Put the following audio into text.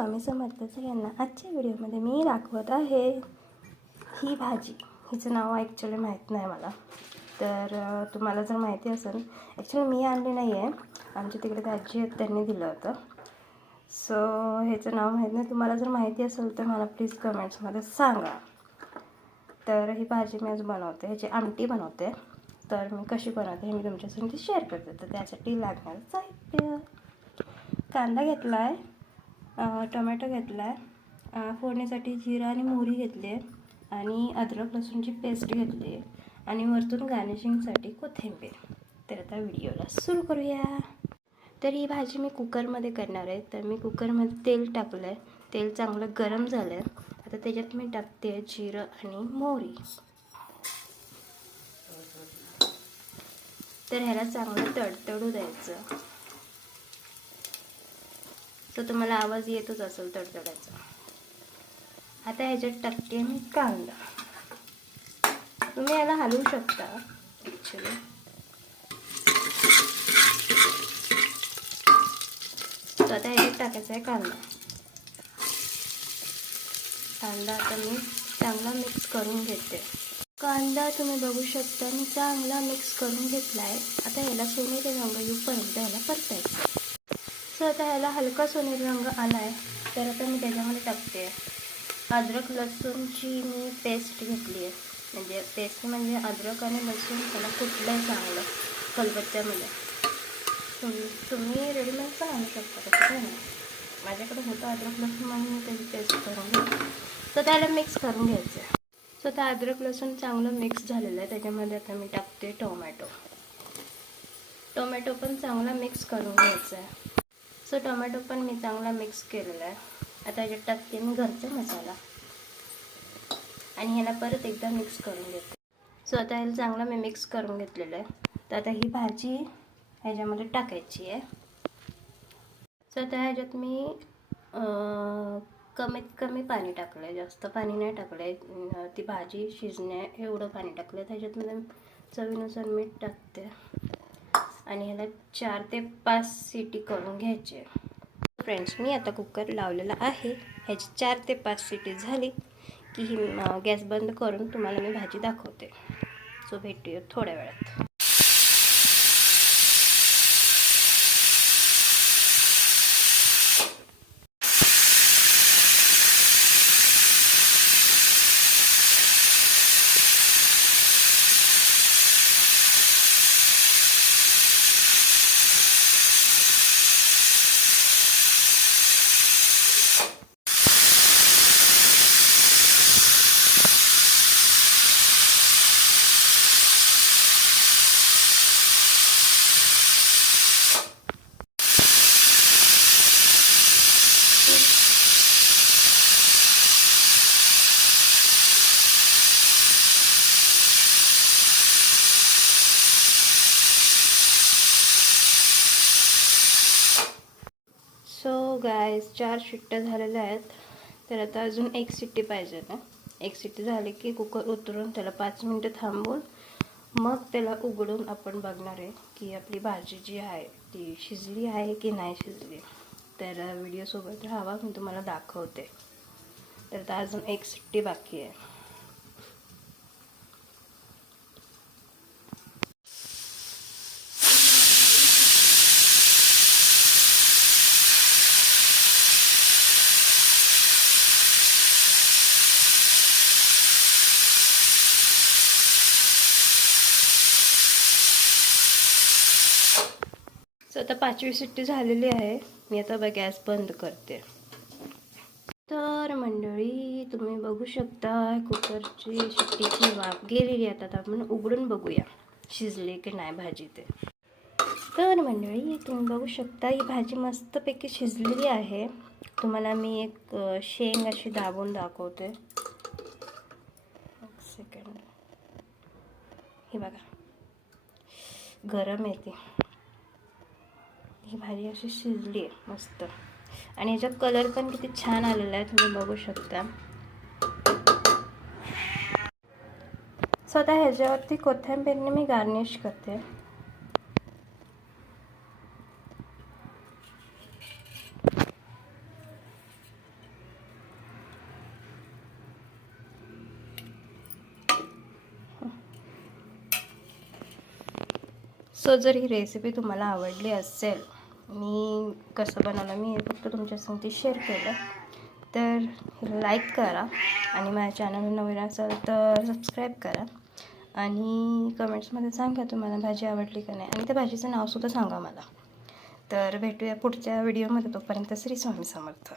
स्वामी समर्थ सगळ्यांना. आजच्या व्हिडिओमध्ये मी दाखवत आहे ही भाजी. हिचं नाव ॲक्च्युली माहीत नाही मला, तर तुम्हाला जर माहिती असेल, ॲक्च्युली मी आणली नाही आहे, आमच्या तिकडे आजी आहेत त्यांनी दिलं होतं. सो ह्याचं नाव माहीत नाही. तुम्हाला जर माहिती असेल तर मला प्लीज कमेंट्समध्ये सांगा. तर ही भाजी मी आज बनवते, ह्याची आमटी बनवते. तर मी कशी बनवते हे मी तुमच्यासोबत शेअर करते. तर त्यासाठी लागणारं साहित्य: कांदा घेतला आहे, टोमॅटो घेतला आहे, फोडणीसाठी जिरा आणि मोहरी घेतली आहे, आणि अद्रक लसूणची पेस्ट घेतली आहे, आणि वरतून गार्निशिंगसाठी कोथिंबीर. तर आता व्हिडिओला सुरू करूया. तर ही भाजी मी कुकरमध्ये करणार आहे. तर मी कुकरमध्ये तेल टाकलं आहे, तेल चांगलं गरम झालं आहे. आता त्याच्यात मी टाकते जिरं आणि मोहरी. तर ह्याला चांगलं तडतडू द्यायचं. तर तुम्हाला आवाज येतच असेल तडतडायचा. आता ह्याच्यात टाकते मी कांदा. तुम्ही याला हलवू शकता ॲक्च्युली. तर आता ह्याच्यात टाकायचा आहे कांदा. कांदा आता मी चांगला मिक्स करून घेते. कांदा तुम्ही बघू शकता मी चांगला मिक्स करून घेतला आहे. आता ह्याला सोनेरी रंग येऊपर्यंत ह्याला परतायचं. तर आता ह्याला हलका सोनेरी रंग आला आहे. तर आता मी त्याच्यामध्ये टाकते अद्रक लसूणची मी पेस्ट घेतली आहे. म्हणजे पेस्ट म्हणजे अद्रक आणि लसूण त्याला कुठलं आहे चांगलं खलबत्त्यामध्ये. तुम्ही रेडीमेड पण आणू शकता, तसं काही नाही. माझ्याकडे होतं अद्रक लसूण म्हणून मी त्याची पेस्ट करून घेते. तर त्याला मिक्स करून घ्यायचं आहे. सो आता अद्रक लसूण चांगलं मिक्स झालेलं आहे. त्याच्यामध्ये आता मी टाकते टोमॅटो. टोमॅटो पण चांगला मिक्स करून घ्यायचा आहे. सो टोमॅटो पण मी चांगला मिक्स केलेला आहे. आता याच्यात टाकते मी घरचा मसाला आणि ह्याला परत एकदा मिक्स करून घेते. सो आता ह्याला चांगला मी मिक्स करून घेतलेलं आहे. तर आता ही भाजी ह्याच्यामध्ये टाकायची आहे. सो आता ह्याच्यात मी कमीत कमी पाणी टाकलं आहे, जास्त पाणी नाही टाकलं आहे. ती भाजी शिजण्या एवढं पाणी टाकलं आहे. त्याच्यातमध्ये चवीनुसार मीठ टाकते आणि ह्याला 4 ते 5 सिटी करून घ्यायचे. फ्रेंड्स, मी आता कुकर लावलेला आहे. ह्याची 4 ते 5 सिटी झाली की ही गॅस बंद करून तुम्हाला मी भाजी दाखवते. सो भेटूया थोड्या वेळात. सो गाईज 4 शिट्ट्या झालेल्या आहेत. तर आता अजून 1 शिट्टी पाहिजे ना. 1 शिट्टी झाली की कुकर उतरून त्याला 5 मिनटं थांबवून मग त्याला उघडून आपण बघणार आहे की आपली भाजी जी आहे ती शिजली आहे की नाही शिजली. तर व्हिडिओसोबत राहावा, मी तुम्हाला दाखवते. तर आता अजून 1 शिट्टी बाकी आहे. सो आता 5वी शिट्टी झालेली आहे. मी आता गॅस बंद करते. तर मंडळी, तुम्ही बघू शकता कुकरची शिट्टीची वाफ गेलेली आहे. आता आपण उघडून बघूया शिजली की नाही भाजी ते. तर मंडळी, तुम्ही बघू शकता ही भाजी मस्तपैकी शिजलेली आहे. तुम्हाला मी एक शेंग अशी दाबून दाखवते. 1 सेकंड. हे बघा, गरम येते. ही भाजी अशी शिजली आहे मस्त, आणि याचा कलर पण किती छान आलेला आहे, तुम्ही बघू शकता. सो आता ह्याच्यावरती कोथिंबीरने मी गार्निश करते. सो जर ही रेसिपी तुम्हाला आवडली असेल, मी कसं बनवलं मी फक्त तुमच्यासंगती शेअर केलं, तर लाईक करा आणि माझ्या चॅनलवर नवीन असेल तर सबस्क्राईब करा आणि कमेंट्समध्ये सांगा तुम्हाला भाजी आवडली का नाही आणि त्या भाजीचं नावसुद्धा सांगा मला. तर भेटूया पुढच्या व्हिडिओमध्ये. तोपर्यंत श्री स्वामी समर्थ.